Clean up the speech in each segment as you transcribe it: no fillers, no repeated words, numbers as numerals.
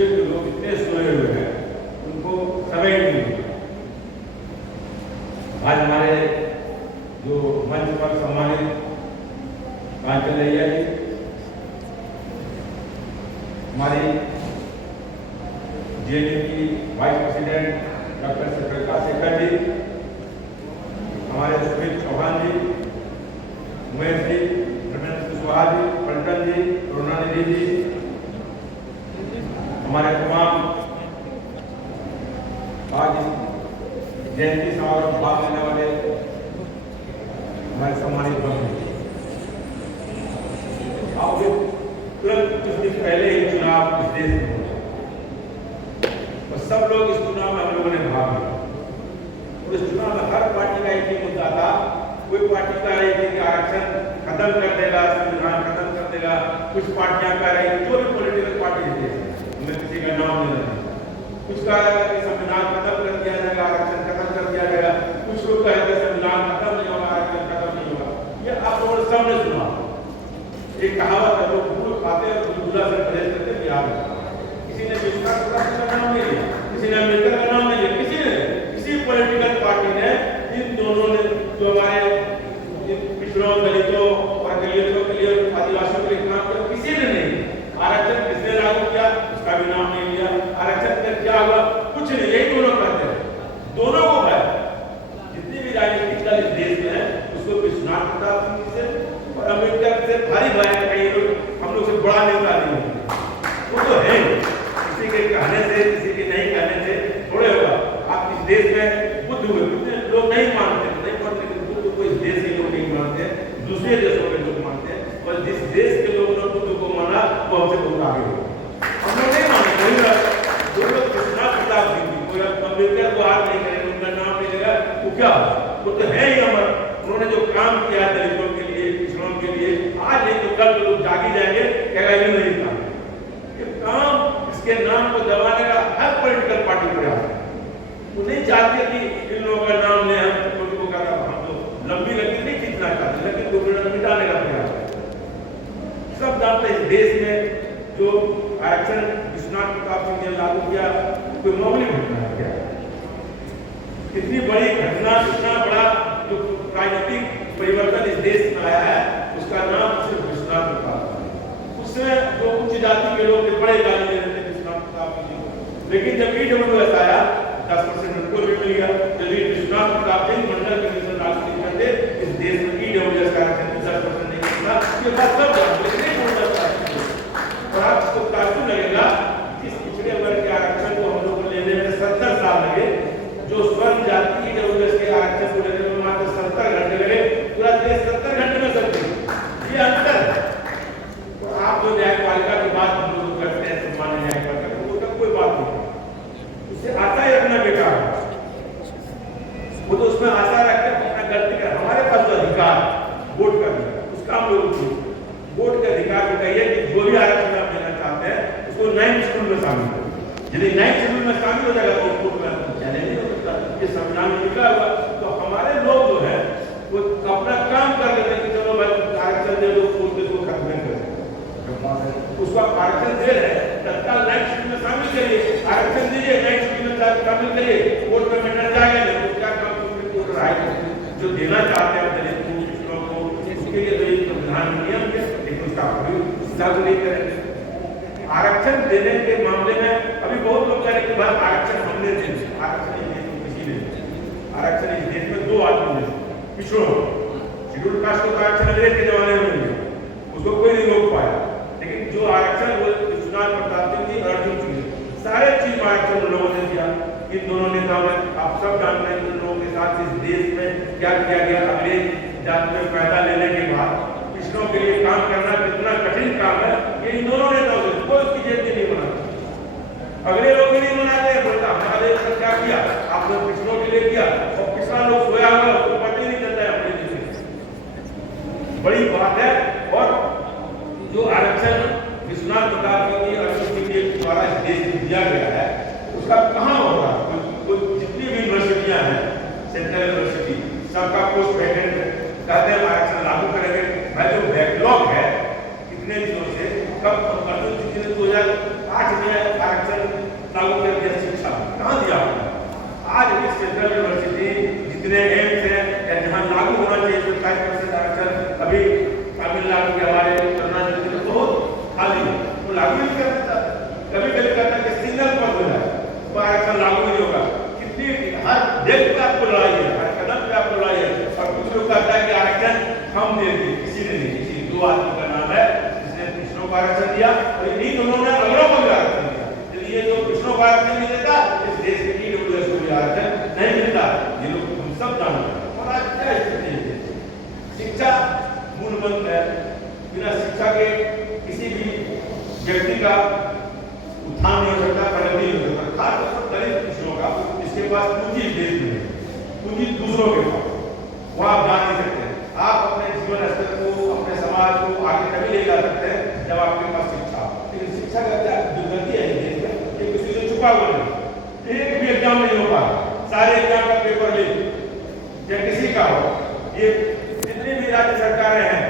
पीछे के लोग इतने सोए हुए हैं, उनको समय नहीं मिला। आज हमारे जो मंच पर सम्मानित कांचन रैया जी, हमारी जेएनयू की वाइस प्रेसिडेंट डॉक्टर सरिता शेखर जी, हमारे सुमित चौहान जी, उमेश जी, धर्मेंद्र कुशवाहा जी, पलटन जी, करुणानिधि जी, हमारे तमाम आज जयंती समारोह में भाग लेने वाले हमारे सम्मानित बंधु, आप तुरंत कुछ दिन पहले ही चुनाव इस देश में हुआ और सब लोग इस चुनाव में हम लोगों ने भाग लिया। और इस चुनाव में हर पार्टी का एक ही मुद्दा था। कोई पार्टी कह रही थी कि आरक्षण खत्म कर देगा, संविधान खत्म कर देगा। कुछ पार्टियां कह रही, जो भी पॉलिटिकल पार्टी है, मैं किसी का नाम नहीं लेता, कुछ कह रहा था कि संविधान खत्म कर दिया जाएगा, आरक्षण खत्म कर दिया जाएगा। कुछ लोग कह रहे थे संविधान खत्म नहीं होगा, आरक्षण खत्म नहीं होगा। ये आप लोगों ने सबने सुना। एक कहावत है, लोग गुड़ खाते हैं और गुलगुला से परहेज करते हैं, याद रखना। किसी ने विश्वास का नाम नहीं लिया, किसी ने अम्बेडकर का नाम नहीं लिया, किसी पॉलिटिकल पार्टी ने इन दोनों ने जो हमारे पिछड़ों, दलितों और दलितों के लिए, आदिवासियों के लिए काम किया, किसी ने नहीं। आरक्षण किसने लागू किया, उसका भी नाम नहीं लिया। आरक्षण का क्या हुआ, कुछ नहीं। यही दोनों करते हैं, दोनों को है। जितनी भी राजनीतिक दल इस देश में है, उसको विश्वनाथ प्रताप सिंह से और अम्बेडकर से भारी भाई कहीं लोग हम लोग से बड़ा नेता नहीं होते। वो तो है, किसी के कहने से, किसी के नहीं कहने से थोड़े होगा। आप इस देश में बुद्ध हुए, लोग नहीं मानते, बुद्ध को इस देश के लोग नहीं मानते, दूसरे देशों के लोग मानते हैं। और जिस देश के लोगों ने बुद्ध को माना, वो हमसे बहुत आगे हो। हम लोग नहीं मानते। जो लोग विश्वनाथ प्रताप सिंह, कोई अम्बेडकर को हाथ नहीं करेंगे, उनका नाम नहीं लेगा, वो क्या हो? वो तो है ही अमर। उन्होंने जो काम किया दलितों के लिए, पिछड़ों के लिए, आज नहीं तो कल लोग जागी जाएंगे, कहेगा ये नहीं था। ये काम, इसके नाम को दबाने का हर पॉलिटिकल पार्टी प्रयास है। वो नहीं चाहते कि इन लोगों का नाम ले, हम को कहता हम तो लंबी लकीर नहीं खींचना चाहते, लेकिन वो मिटाने का प्रयास है। सब जानते हैं इस देश में जो आरक्षण विश्वनाथ प्रताप सिंह ने लागू किया, कोई मामूली घटना है क्या? इतनी बड़ी घटना, इतना बड़ा जो राजनीतिक परिवर्तन इस देश में आया है, उसका नाम सिर्फ विश्वनाथ प्रताप सिंह। उसमें जो उच्च जाति के लोग बड़े गाली दे रहे थे विश्वनाथ प्रताप सिंह को, लेकिन जब ईडब्ल्यूएस आया 10% उनको भी मिल गया। यदि विश्वनाथ प्रताप सिंह मंडल कमीशन लागू नहीं करते, इस देश में ईडब्ल्यूएस का आरक्षण 10% नहीं मिलता। ये बात सब जानते हैं, नहीं बोल सकता। और आपको ताज्जुब लगेगा, इस पिछड़े वर्ग के आरक्षण को हम लोग को लेने में 70 साल लगे, जो स्वर्ण जाति ईडब्ल्यूएस के आरक्षण को लेने में मात्र 70 घंटे लगे। पूरा देश 70 घंटे में सब ये अंतर है। तो आप जो न्यायपालिका की बात हम लोग करते हैं, सम्मान्य न्यायपालिका, वो तक कोई बात नहीं, उससे आशा ही रखना बेकार है। वो तो उसमें आशा रखते हैं अपना गलती कर। हमारे पास जो अधिकार वोट का अधिकार, उसका हम लोग वोट के अधिकार को कहिए कि जो भी आरक्षण आप देना चाहते हैं, उसको 9th शेड्यूल में शामिल करो। यदि 9th शेड्यूल में शामिल हो जाएगा तो वोट में चैलेंज नहीं हो सकता। ये संविधान में लिखा हुआ। तो हमारे लोग जो है वो अपना काम कर लेते हैं कि चलो भाई आरक्षण दे दो, वोट दे दो, खत्म कर दो। उसको आरक्षण दे रहे हैं, तत्काल 9th शेड्यूल में शामिल करिए, आरक्षण दीजिए, 9th शेड्यूल में शामिल करिए, वोट में मिटना जाएगा। नहीं तो क्या काम जो देना चाहते हैं दलित को, पिछड़ों को, उसके लिए तो एक संविधान नियम है, लेकिन उसका लागू नहीं करेंगे। आरक्षण देने के मामले में अभी बहुत लोग कह रहे हैं कि भाई आरक्षण हमने दे दिया। आरक्षण इस देश में किसी ने दिया। आरक्षण इस देश में 2 आदमी ने, पिछड़ों शेड्यूल कास्ट को आरक्षण अंग्रेज के जमाने में मिल गया, उसको कोई नहीं रोक पाया। लेकिन जो आरक्षण वो विश्वनाथ प्रताप सिंह जी, अर्जुन सिंह, सारे चीज आरक्षण उन लोगों ने दिया। इन दोनों नेताओं ने, आप सब जानते हैं इन लोगों के साथ इस देश में क्या किया गया। अंग्रेज जाति में पैदा लेने के बाद पिछड़ों के लिए काम करना कितना कठिन काम है, ये इन दोनों नेताओं से कोई उसकी जयंती नहीं मनाता। अगले लोग भी नहीं मनाते हैं, बोलता हमारा देश ने क्या किया, आप लोग पिछड़ों के लिए किया, और पिछड़ा लोग सोया हुआ है, उसको पता ही नहीं चलता है अपने देश में। बड़ी बात है। और जो आरक्षण विश्वनाथ प्रताप सिंह जी, अर्जुन सिंह जी द्वारा इस देश में दिया गया है, उसका कहाँ होगा? जितनी भी यूनिवर्सिटियां हैं, सेंट्रल यूनिवर्सिटी, सबका पोस्ट वैकेंट कहते हैं आरक्षण लागू करेंगे। भाई जो बैकलॉग है कितने दिनों से, कब अर्जुन सिंह जी ने 2008 में आरक्षण लागू कर दिया शिक्षा में, कहाँ दिया आपने? आज भी सेंट्रल यूनिवर्सिटी जितने एम्स हैं या जहाँ लागू होना चाहिए 25% आरक्षण, अभी तमिलनाडु के हमारे कर्नाटक में बहुत खाली है, वो लागू नहीं करना चाहता। कभी कभी कहता है कि सिंगल पद हो जाए तो आरक्षण लागू नहीं होगा। कितनी हर देश पे आपको लड़ाई है, हर कदम पे आपको लड़ाई है। और कुछ लोग कहता है कि आरक्षण हम दे दिए, किसी ने नहीं, किसी 2 आदमी का नाम है जिसने पिछड़ों को आरक्षण दिया और इन्हीं दोनों ने अगलों को भी आरक्षण दिया। इसलिए जो पिछड़ों को आरक्षण नहीं देता, इस देश के ईडब्ल्यूएस को भी आरक्षण नहीं मिलता। ये लोग हम सब जानते हैं। और आज क्या स्थिति है? शिक्षा मूल मंत्र है। बिना शिक्षा के किसी भी व्यक्ति का उत्थान नहीं हो सकता, प्रगति नहीं हो सकता। खासतौर पर दलित पिछड़ों का, जिसके पास पूंजी देश में, पूंजी दूसरों के पास, वो आप जा नहीं सकते। आप अपने जीवन स्तर को, अपने समाज को आगे तभी ले जा सकते हैं जब आपके पास शिक्षा। लेकिन शिक्षा का क्या दुर्गति है देश में, ये किसी से छुपा हुआ नहीं। एक भी एग्जाम नहीं हो पा, सारे एग्जाम का पेपर लीक या किसी का हो, ये जितनी भी राज्य सरकारें हैं,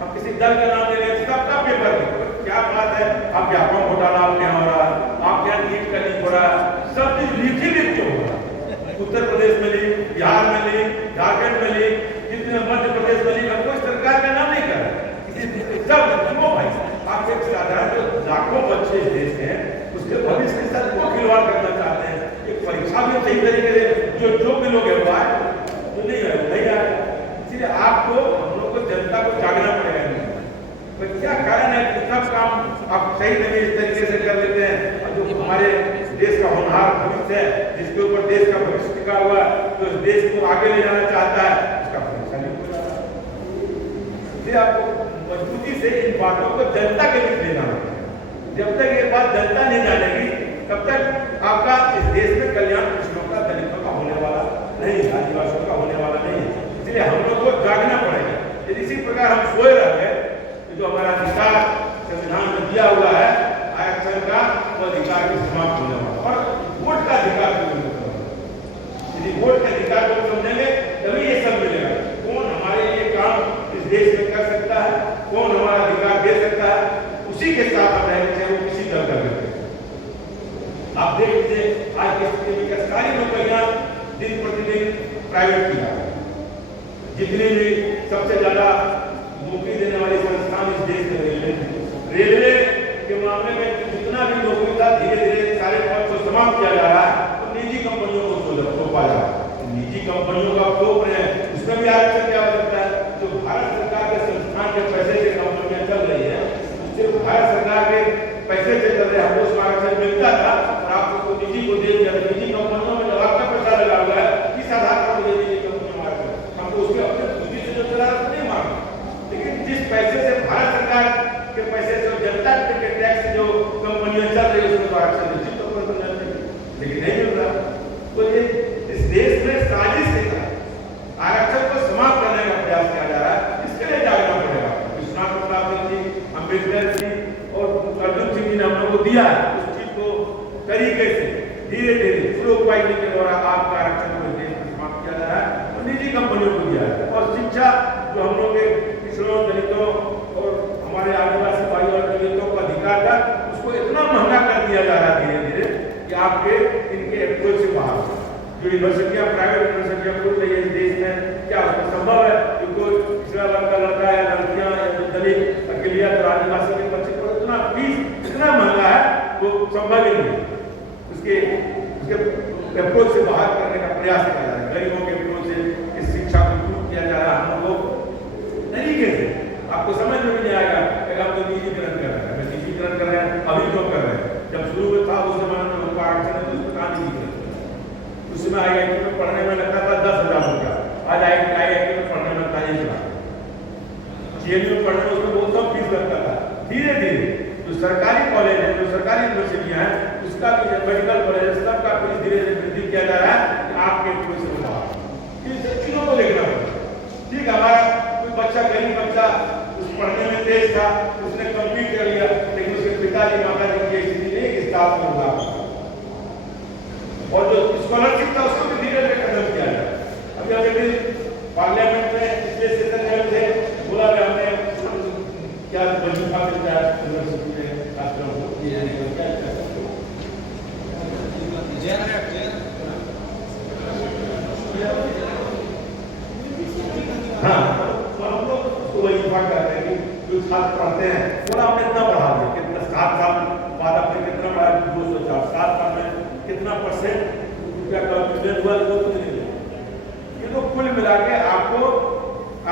हम किसी दल का नाम ले रहे हैं, सबका पेपर लीक। क्या बात है, आप व्यापक घोटाला आपके यहाँ हो रहा है, आपके यहाँ नीट का लीक हो रहा है, सब चीज लीक ही लीक क्यों हो रहा है? उत्तर प्रदेश में लीक, बिहार में लीक, झारखंड में लीक, जितने मध्य प्रदेश में लीक, कोई सरकार का नाम नहीं कर रहा है। सब क्यों भाई? आप एक साधारण जो लाखों बच्चे इस देश के हैं, उसके भविष्य के साथ वो खिलवाड़ करना चाहते हैं। एक परीक्षा भी सही तरीके से जो भी लोग है वो आए, जो नहीं है नहीं आए। इसलिए आपको, हम लोग को, जनता को जागना पड़ेगा। तो क्या कारण है कि सब काम आप सही नहीं इस तरीके से कर लेते हैं? और जो हमारे देश का होनहार भविष्य है, जिसके ऊपर देश का भविष्य टिका हुआ है, जो इस देश को आगे ले जाना चाहता है, उसका भरोसा नहीं हो रहा है। इसलिए आपको मजबूती से इन बातों को जनता के बीच लेना होगा। जब तक ये बात जनता नहीं जानेगी, तब तक आपका इस देश में कल्याण पिछड़ों का, दलितों का होने वाला नहीं, आदिवासियों का होने वाला नहीं है। इसलिए हम लोग को जागना पड़ेगा। यदि इसी प्रकार हम सोए रहे, जो हमारा अधिकार संविधान में दिया हुआ है आरक्षण का, वो अधिकार की समाप्त होने वाला। और वोट का अधिकार भी होगा। यदि वोट के अधिकार को समझेंगे तभी ये सब मिलेगा। कौन हमारे लिए काम इस देश में कर सकता है, कौन हमारा अधिकार दे सकता है, उसी के साथ हम रहने चाहिए, वो किसी दल का व्यक्ति। आप देख लीजिए आज की स्थिति में सारी नौकरियां दिन प्रतिदिन प्राइवेट की है। जितनी भी सबसे ज्यादा नौकरी देने वाली संस्थान इस देश में रेलवे के मामले में जितना भी नौकरी था, धीरे धीरे सारे पद को समाप्त किया जा रहा है, तो निजी कंपनियों को सौंपा जा रहा है। निजी कंपनियों का सौंप रहे हैं, उसमें भी आरक्षण क्या हो सकता है? जो भारत सरकार के संस्थान के पैसे से कंपनियां चल रही है, उससे भारत सरकार के पैसे से चल रहे हैं, हमको उसमें आरक्षण मिलता था और आप उसको निजी को दे दिया। निजी कंपनियों में जब आपका पैसा लगा हुआ है, किस आधार पर मुझे निजी कंपनियों में आरक्षण? हमको उसके अपने बुद्धि से जो चला रहा नहीं मांगा, लेकिन जिस पैसे से भारत सरकार के पैसे से जनता के टैक्स से जो कंपनियां चल रही है, उसमें आरक्षण निश्चित तौर पर मिलना चाहिए, लेकिन नहीं मिल रहा। तो ये इस देश में साजिश के तहत आरक्षण को समाप्त करने का प्रयास किया जा रहा है। इसके लिए जागना पड़ेगा। विश्वनाथ प्रताप जी, अम्बेडकर जी और अर्जुन सिंह जी ने हम लोग को दिया है, उस चीज को तरीके से धीरे धीरे स्लो पाइलिंग के द्वारा आपका आरक्षण को देश में समाप्त किया जा रहा है और निजी कंपनियों को दिया है। और शिक्षा जो हम लोग पिछड़ों, दलितों और हमारे आदिवासी भाई और दलितों का अधिकार था, उसको इतना महंगा कर दिया जा रहा है धीरे धीरे कि आपके इनके अप्रोच से बाहर जो यूनिवर्सिटियां, प्राइवेट यूनिवर्सिटियां खुल रही है इस देश में, क्या उसमें संभव है कि कोई पिछड़ा वर्ग का लड़का या लड़कियां या जो दलित अकेलिया और आदिवासी के बच्चे को इतना फीस इतना महंगा है, वो संभव ही नहीं। उसके अप्रोच से बाहर करने का प्रयास किया जा रहा है। गरीबों के अप्रोच से इस शिक्षा को दूर किया जा रहा है। हम लोग तरीके से आपको समझ में भी नहीं आएगा कि आप तो निजीकरण कर रहे हैं, निजीकरण कर रहे हैं, अभी क्यों कर रहे हैं? जब शुरू में था उस जमाने में उनका आरक्षण है, तो उसमें कहाँ निजीकरण? उसमें IIT में पढ़ने में लगता था 10,000 रुपया, आज IIT में पढ़ने में लगता है 1 लाख। GNU में पढ़ने में उसमें बहुत कम फीस लगता था। धीरे धीरे जो सरकारी कॉलेज है, जो सरकारी यूनिवर्सिटियां हैं, उसका भी मेडिकल कॉलेज, सबका फीस धीरे धीरे वृद्धि किया जा रहा है कि आपके फीस से बाहर। इन सब चीजों को देखना पड़ेगा। ठीक, हमारा कोई बच्चा, गरीब बच्चा, उस पढ़ने में तेज था, उसने कंप्लीट कर लिया, लेकिन उसके पिताजी माताजी की स्थिति नहीं कि स्टाफ में होगा, और जो स्कॉलरशिप था उसको भी धीरे धीरे खत्म किया जाए। अभी पार्लियामेंट में पिछले सेशन में थे, बोला हमने क्या हाँ, तो हम लोग उसको वही डिफाइन करते हैं कि जो छात्र पढ़ते हैं थोड़ा आपने इतना बढ़ा दिया, कितना 7 साल बाद आपने कितना बढ़ाया, 204 7 साल में कितना % रुपया का मिलियन हुआ, वो कुछ नहीं है। ये तो कुल मिला के आपको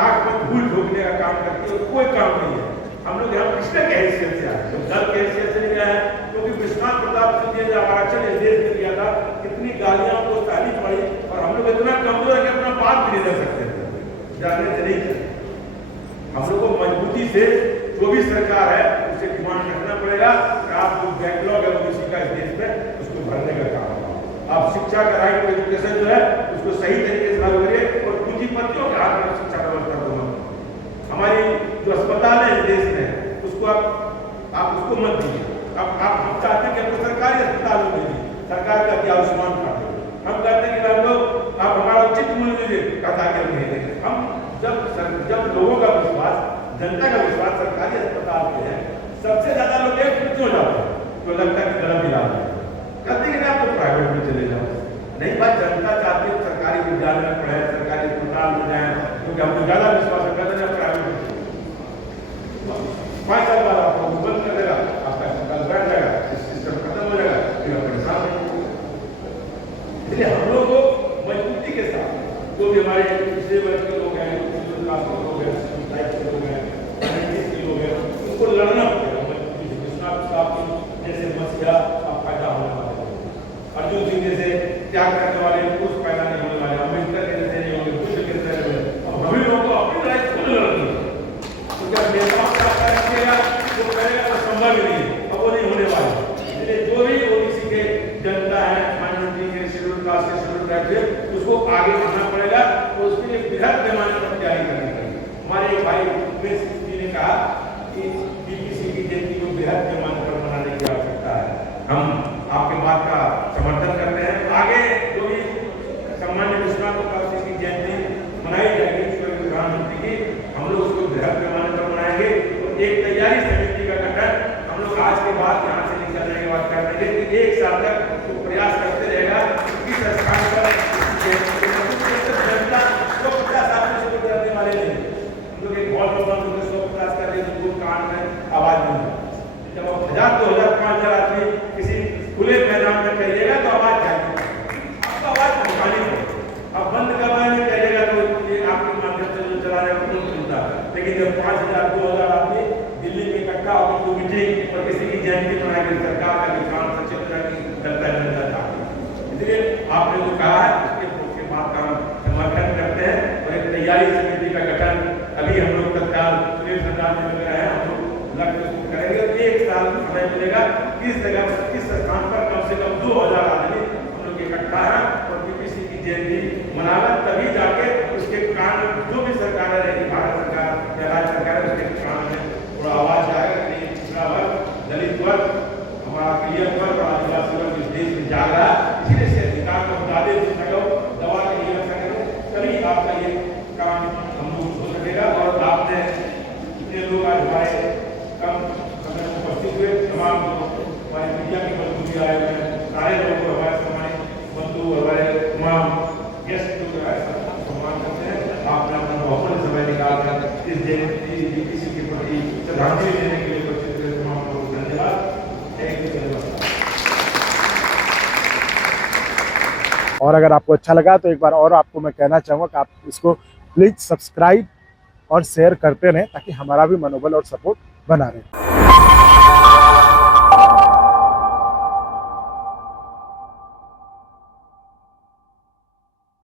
आँख में धूल झोंकने का काम करती है, कोई काम नहीं है। हम लोग यहाँ पिछले के हैसियत से आए, तो दल के हैसियत से नहीं आए, क्योंकि विश्वनाथ प्रताप सिंह जी ने आरक्षण इस देश में दिया था, कितनी गालियां को सहनी पड़ी, और हम लोग इतना कमजोर है कि अपना बात भी नहीं कर सकते थे, जाने से नहीं थे। हम लोग को मजबूती से जो भी सरकार है उसे डिमांड रखना पड़ेगा कि आप जो बैकलॉग है ओबीसी का इस देश में उसको भरने का काम होगा। आप शिक्षा का राइट टू एजुकेशन जो है उसको सही तरीके से लागू करिए, और पूंजीपतियों के हाथ में शिक्षा का व्यवस्था दूंगा। हमारी जो अस्पताल है इस देश में उसको आप उसको मत दीजिए। अब आप चाहते हैं कि आपको सरकारी अस्पताल में दीजिए, सरकार का दिया आयुष्मान कार्ड, हम कहते हैं कि हम लोग आप हमारा उचित मूल्य दीजिए, कहता कि हम नहीं देंगे। हम जब लोगों का विश्वास, जनता का विश्वास सरकारी अस्पताल पे है, सबसे ज्यादा लोग एक क्यों जाते हैं, तो लगता है कि गलत इलाज है, कहते हैं कि आप तो प्राइवेट में चले जाओ। नहीं बात, जनता चाहती है सरकारी विद्यालय में पढ़े, सरकारी अस्पताल में जाए, क्योंकि हमको ज्यादा विश्वास है, कहते हैं प्राइवेट 5 साल बाद आपको बंद कर देगा, आपका अस्पताल बैठ जाएगा, सिस्टम खत्म हो जाएगा, फिर आप परेशान नहीं। इसलिए हम लोग को मजबूती के साथ जो भी हमारे पिछले वर्ग के लोग हैं, क्लास के लोग हैं, लाइफ के लोग हैं, फाइनेंस के लोग हैं, उनको लड़ना पड़ेगा मजबूती से। विश्वनाथ साहब जैसे मसीहा आप पैदा होने वाले हैं, अर्जुन सिंह जैसे त्याग करने वाले पुरुष पैदा नहीं होने वाले, अम्बेडकर के जैसे नहीं होंगे, बुद्ध के जैसे नहीं होंगे। अब हम लोगों को अपनी लाइफ खुद लड़नी है, तो जब नेताओं का करेगा वो करेगा तो संभव ही नहीं है, अब वो नहीं होने वाला। इसलिए जो भी ओबीसी के जनता है, माइनॉरिटी के, शेड्यूल कास्ट के, शेड्यूल ट्राइब के, उसको आगे बढ़ना पड़ेगा, तो उसके लिए बृहद पैमाने पर तैयारी करनी पड़ेगी। हमारे एक भाई उमेश जी ने कहा कि बीपीसी की जयंती को बृहद पैमाने पर मनाने की आवश्यकता है। हम आपके बात का समर्थन करते हैं। आगे जो भी सम्मान्य विश्वनाथ प्रताप सिंह की जयंती मनाई जाएगी प्रधानमंत्री की, हम लोग उसको बृहद पैमाने पर मनाएंगे, और एक तैयारी समिति का गठन हम लोग आज के बाद यहाँ से निकल जाने के बाद कर देंगे कि 1 साल तक तो प्रयास करते रहेगा किस स्थान पर जनता 150 आदमी से कोई डरने वाले नहीं। हम लोग एक हॉल में बंद होकर 150 कर रहे हैं, जो कान में आवाज नहीं है। जब आप 1000, 2000, 5000 आदमी किसी खुले मैदान में करिएगा तो आवाज जाएगी, आपको आवाज पहुंचानी पड़ेगी। अब बंद करवाने में करिएगा तो ये आपके माध्यम से जो चला रहे हैं उनको सुनता है, लेकिन जब 5000, 2000 आदमी दिल्ली में इकट्ठा होकर कोई मीटिंग और किसी की जयंती मनाएंगे, सरकार का भी काम सचिव की जनता जनता चाहती है। इसलिए आपने जो कहा है उसके बात का हम समर्थन करते हैं, और एक तैयारी समिति का गठन अभी हम लोग तत्काल सुनील सरकार में लग रहे हैं, हम लोग लक्ष्य को करेंगे। 1 साल समय मिलेगा, किस जगह किस स्थान पर कम से कम 2000 आदमी हम लोग इकट्ठा है और बीपीसी की जयंती मनाना, तभी जाके उसके कान जो भी सरकार रहेगी, भारत सरकार या राज्य सरकार है, उसके कान में थोड़ा आवाज आएगा कि पिछड़ा वर्ग, दलित वर्ग, हमारा क्रियक वर्ग और आदिवासी वर्ग इस देश में जाग रहा है, इसीलिए से अधिकार को बता दे सको, दबा के लिए रख सके, तभी आपका ये काम हम लोग हो सकेगा। और आपने इतने लोग आज हमारे कम समय में उपस्थित हुए, तमाम हमारे मीडिया के बंधु भी आए हुए हैं, सारे लोगों को हमारे सम्मानित बंधु, हमारे तमाम गेस्ट जो है सम्मान करते हैं। आपने अपना बहुत समय निकालकर इस जयंती बीपीसी के प्रति श्रद्धांजलि देने के लिए उपस्थित हुए तमाम लोगों को धन्यवाद। और अगर आपको अच्छा लगा तो एक बार और आपको मैं कहना चाहूँगा कि आप इसको प्लीज़ सब्सक्राइब और शेयर करते रहें, ताकि हमारा भी मनोबल और सपोर्ट बना रहे।